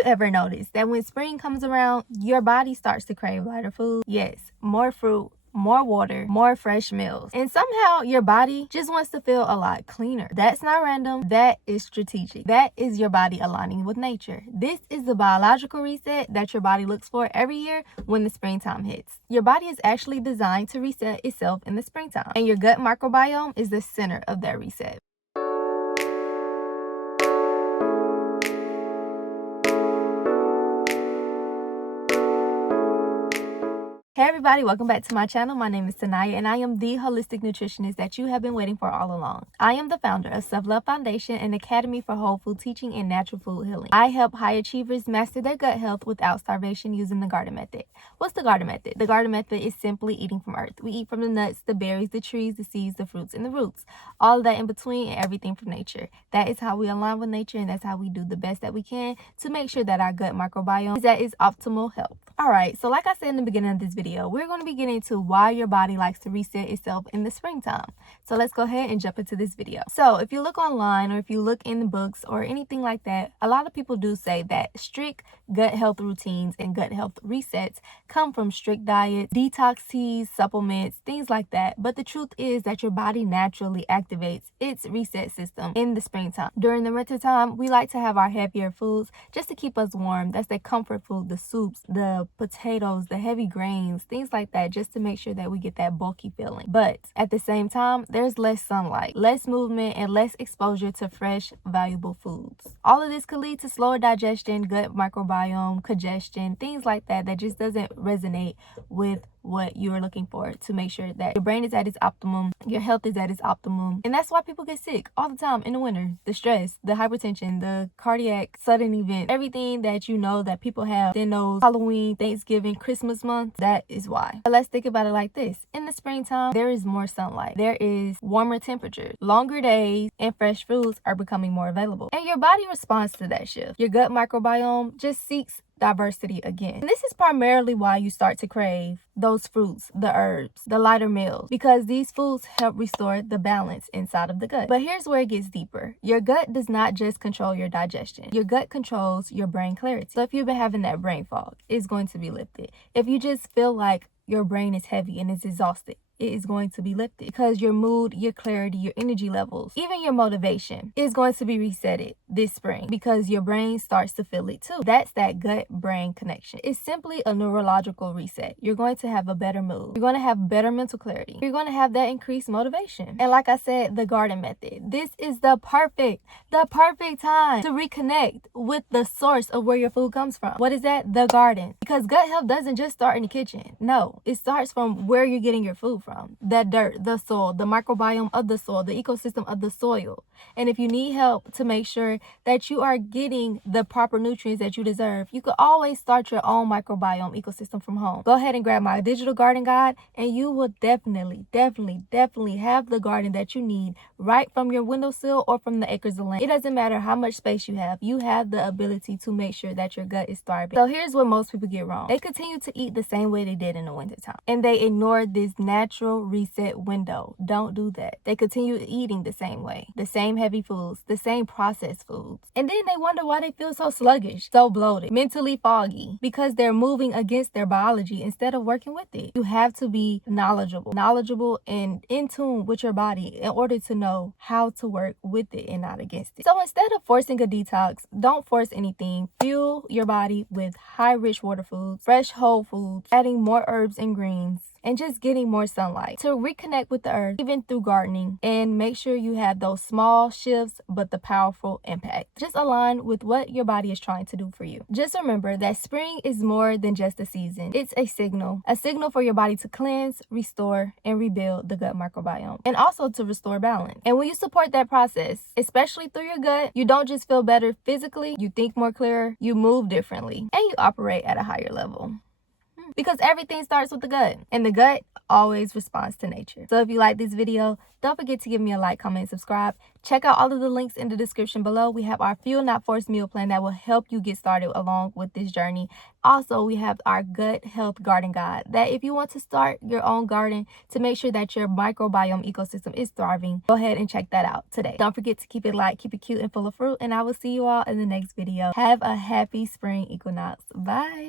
you ever noticed that when spring comes around, your body starts to crave lighter food? Yes, more fruit, more water, more fresh meals. And somehow your body just wants to feel a lot cleaner. That's not random. That is strategic. That is your body aligning with nature. This is the biological reset that your body looks for every year when the springtime hits. Your body is actually designed to reset itself in the springtime, and your gut microbiome is the center of that reset. Hey everybody, welcome back to my channel. My name is Tanaya and I am the holistic nutritionist that you have been waiting for all along. I am the founder of Self Love Foundation, an academy for whole food teaching and natural food healing. I help high achievers master their gut health without starvation using the garden method. What's the garden method? The garden method is simply eating from earth. We eat from the nuts, the berries, the trees, the seeds, the fruits, and the roots. All of that in between and everything from nature. That is how we align with nature, and that's how we do the best that we can to make sure that our gut microbiome is at its optimal health. Alright, so like I said in the beginning of this video, we're going to be getting into why your body likes to reset itself in the springtime. So let's go ahead and jump into this video. So if you look online or if you look in the books or anything like that, a lot of people do say that strict gut health routines and gut health resets come from strict diets, detox teas, supplements, things like that. But the truth is that your body naturally activates its reset system in the springtime. During the winter time, we like to have our heavier foods just to keep us warm. That's the comfort food, the soups, the potatoes, the heavy grains, things like that, just to make sure that we get that bulky feeling. But at the same time, there's less sunlight, less movement, and less exposure to fresh, valuable foods. All of this could lead to slower digestion, gut microbiome, congestion, things like that just doesn't resonate with what you are looking for to make sure that your brain is at its optimum, your health is at its optimum. And that's why people get sick all the time in the winter. The stress, the hypertension, the cardiac sudden event, everything that you know that people have in those Halloween, Thanksgiving, Christmas months, that is why. But let's think about it like this. In the springtime, there is more sunlight, there is warmer temperatures, longer days, and fresh foods are becoming more available. And your body responds to that shift. Your gut microbiome just seeks diversity again. And this is primarily why you start to crave those fruits, the herbs, the lighter meals, because these foods help restore the balance inside of the gut. But here's where it gets deeper. Your gut does not just control your digestion. Your gut controls your brain clarity. So if you've been having that brain fog, it's going to be lifted. If you just feel like your brain is heavy and it's exhausted, it is going to be lifted, because your mood, your clarity, your energy levels, even your motivation is going to be resetted this spring because your brain starts to feel it too. That's that gut-brain connection. It's simply a neurological reset. You're going to have a better mood. You're going to have better mental clarity. You're going to have that increased motivation. And like I said, the garden method. This is the perfect time to reconnect with the source of where your food comes from. What is that? The garden. Because gut health doesn't just start in the kitchen. No, it starts from where you're getting your food from. That dirt, the soil, the microbiome of the soil, the ecosystem of the soil. And if you need help to make sure that you are getting the proper nutrients that you deserve, you could always start your own microbiome ecosystem from home. Go ahead and grab my digital garden guide and you will definitely have the garden that you need right from your windowsill or from the acres of land. It doesn't matter how much space you have the ability to make sure that your gut is thriving. So here's what most people get wrong. They continue to eat the same way they did in the wintertime, and they ignore this natural reset window. Don't do that. They continue eating the same way, the same heavy foods, the same processed foods. And then they wonder why they feel so sluggish, so bloated, mentally foggy, because they're moving against their biology instead of working with it. You have to be knowledgeable and in tune with your body in order to know how to work with it and not against it. So instead of forcing a detox, don't force anything. Fuel your body with high rich water foods, fresh whole foods, adding more herbs and greens, and just getting more sunlight to reconnect with the earth, even through gardening. And make sure you have those small shifts, but the powerful impact. Just align with what your body is trying to do for you. Just remember that spring is more than just a season. It's a signal for your body to cleanse, restore, and rebuild the gut microbiome, and also to restore balance. And when you support that process, especially through your gut, you don't just feel better physically, you think more clearer, you move differently, and you operate at a higher level. because everything starts with the gut, and the gut always responds to nature. So if you like this video, don't forget to give me a like, comment, and subscribe. Check out all of the links in the description below. We have our Fuel Not Forced meal plan that will help you get started along with this journey. Also, we have our gut health garden guide that if you want to start your own garden to make sure that your microbiome ecosystem is thriving, go ahead and check that out today. Don't forget to keep it light, keep it cute and full of fruit, and I will see you all in the next video. Have a happy spring equinox. Bye.